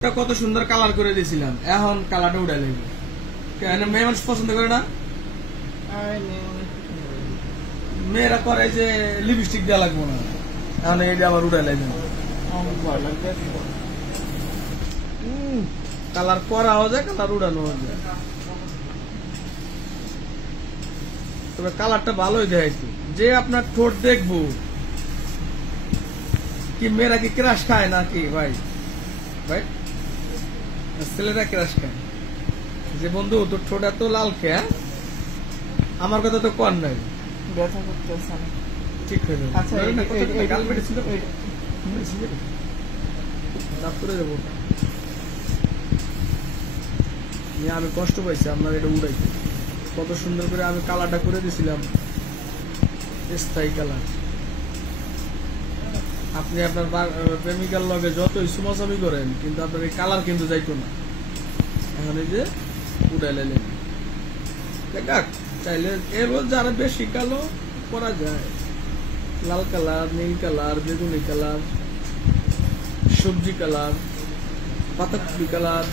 কত সুন্দর কালার করে দিয়েছিলাম, এখন কালারটা উড়ে লাগবে কেন? মেয়ে মানুষ পছন্দ করে না, মেয়েরা করে যে লিপস্টিক দেওয়া লাগবো না, এখন এই আবার উড়ে লাগবে। কালার করাও যায়, কালার উড়ানো যায়, তবে কালারটা ভালোই দেয়। যে আপনার ঠোঁট দেখবো কি মেয়েরা কি ক্রাশ খায় নাকি ভাই? ভাই ছেলেরা ক্রাশ খায় যে বন্ধু তোর ঠোঁট এত লাল খেয়া, আমার কথা তো কর নাই, ব্যথা করতেছে না, ঠিক হয়ে যাবে। আচ্ছা আমি কষ্ট পাইছি আপনার এটা উড়াইতে। কত সুন্দর করে আমি কালারটা করে দিছিলাম, স্থায়ী কালার। আপনি আপনার প্রেমিকার লগে যতই সুমাসামি করেন কিন্তু আপনার এই কালার কিন্তু যাইতো না। এখন এই যে উড়াই লাইলেন, চাইলে এবার যারা বেশি কালো করা যায়, লাল কালার, নীল কালার, বেগুনি কালার, সবজি কালার, পাতাকপি কালার,